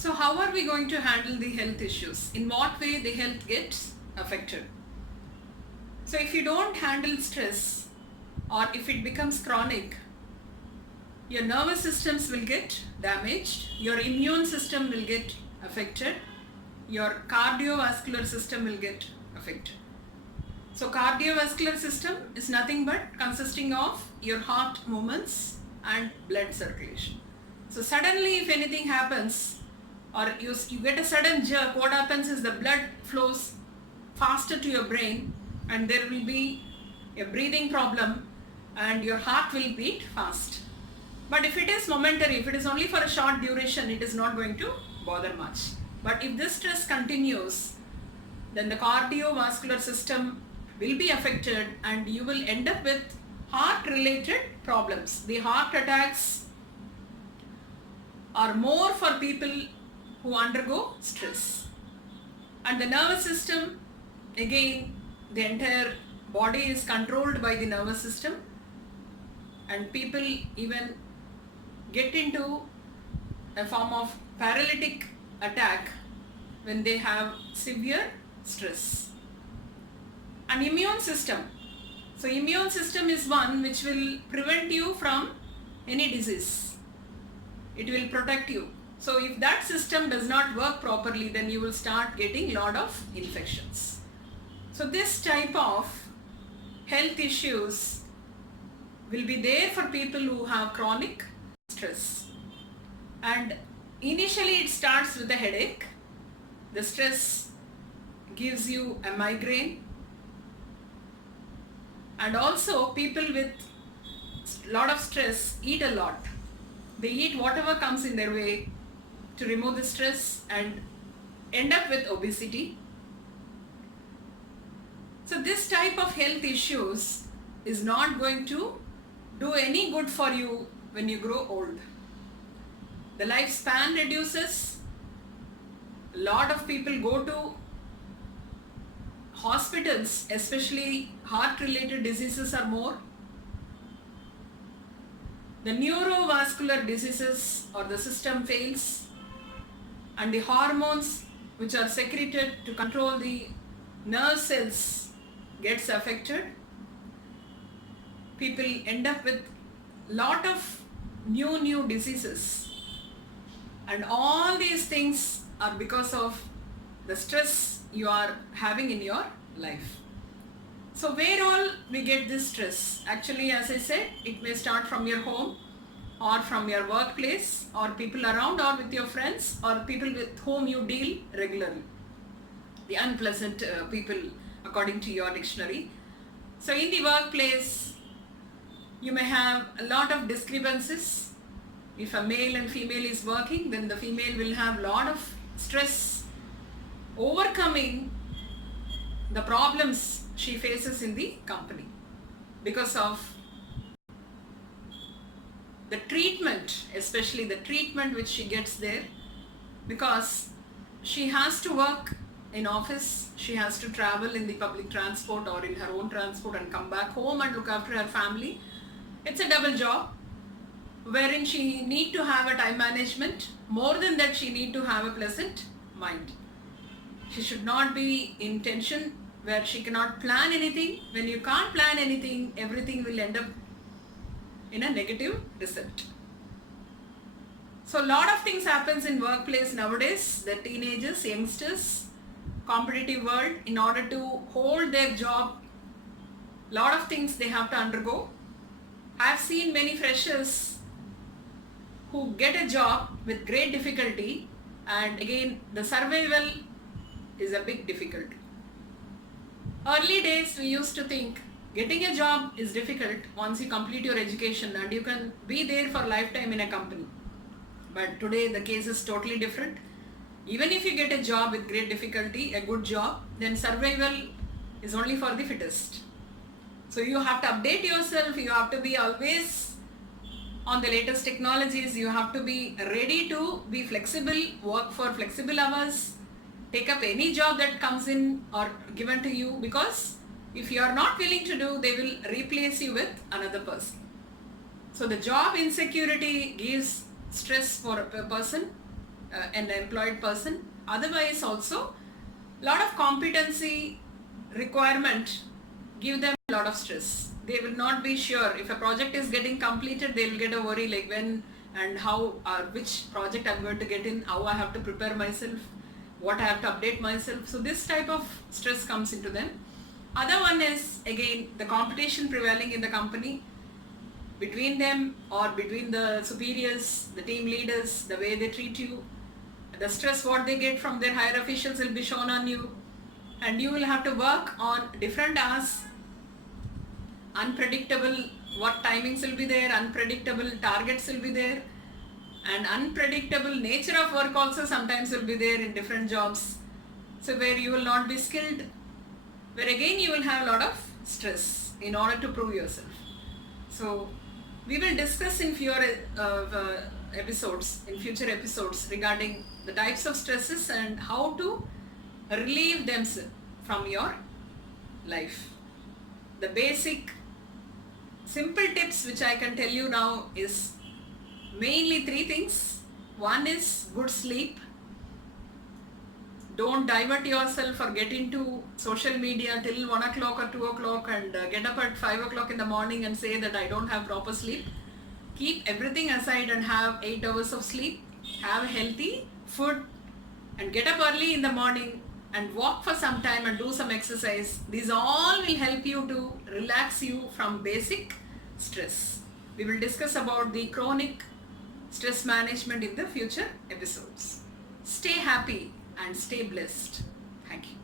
So how are we going to handle the health issues? In what way the health gets affected? So if you don't handle stress, or if it becomes chronic, your nervous systems will get damaged, your immune system will get affected, your cardiovascular system will get affected. So cardiovascular system is nothing but consisting of your heart movements and blood circulation. So suddenly if anything happens, or you get a sudden jerk, what happens is the blood flows faster to your brain and there will be a breathing problem and your heart will beat fast. But if it is momentary, if it is only for a short duration, it is not going to bother much. But if this stress continues, then the cardiovascular system will be affected and you will end up with heart related problems. The heart attacks are more for people who undergo stress. And the nervous system, again, the entire body is controlled by the nervous system, and people even get into a form of paralytic attack when they have severe stress. An immune system. So immune system is one which will prevent you from any disease. It will protect you. So if that system does not work properly, then you will start getting lot of infections. So this type of health issues will be there for people who have chronic stress. And initially it starts with a headache. The stress gives you a migraine. And also people with lot of stress eat a lot. They eat whatever comes in their way to remove the stress and end up with obesity. So this type of health issues is not going to do any good for you when you grow old. The lifespan reduces. A lot of people go to hospitals, especially heart-related diseases are more. The neurovascular diseases or the system fails, and the hormones which are secreted to control the nerve cells gets affected. People end up with lot of new diseases, and all these things are because of the stress you are having in your life. So where all we get this stress? Actually, as I said, it may start from your home or from your workplace or people around or with your friends or people with whom you deal regularly. The unpleasant people according to your dictionary. So in the workplace, you may have a lot of discrepancies. If a male and female is working, then the female will have a lot of stress overcoming the problems she faces in the company because of the treatment, especially the treatment which she gets there, because she has to work in office, she has to travel in the public transport or in her own transport and come back home and look after her family. It's a double job wherein she need to have a time management. More than that, she need to have a pleasant mind. She should not be in tension where she cannot plan anything. When you can't plan anything, everything will end up in a negative result. So a lot of things happens in workplace nowadays. The teenagers, youngsters, competitive world, in order to hold their job, lot of things they have to undergo. I have seen many freshers who get a job with great difficulty, and again the survival is a big difficulty. Early days we used to think getting a job is difficult once you complete your education and you can be there for lifetime in a company. But today the case is totally different. Even if you get a job with great difficulty, a good job, then survival is only for the fittest. So you have to update yourself, you have to be always on the latest technologies, you have to be ready to be flexible, work for flexible hours, take up any job that comes in or given to you, because if you are not willing to do, they will replace you with another person. So the job insecurity gives stress for a person, an employed person. Otherwise also, lot of competency requirement give them a lot of stress. They will not be sure if a project is getting completed. They will get a worry like when and how or which project I'm going to get in, how I have to prepare myself, what I have to update myself. So this type of stress comes into them. Other one is again the competition prevailing in the company between them or between the superiors, the team leaders, the way they treat you, the stress what they get from their higher officials will be shown on you, and you will have to work on different hours, unpredictable what timings will be there, unpredictable targets will be there, and unpredictable nature of work also sometimes will be there in different jobs. So where you will not be skilled, where again you will have a lot of stress in order to prove yourself. So we will discuss in future episodes regarding the types of stresses and how to relieve them from your life. The basic simple tips which I can tell you now is mainly 3 things. One is good sleep. Don't divert yourself or get into social media till 1 o'clock or 2 o'clock and get up at 5 o'clock in the morning and say that I don't have proper sleep. Keep everything aside and have 8 hours of sleep. Have healthy food and get up early in the morning and walk for some time and do some exercise. These all will help you to relax you from basic stress. We will discuss about the chronic stress management in the future episodes. Stay happy and stay blessed. Thank you.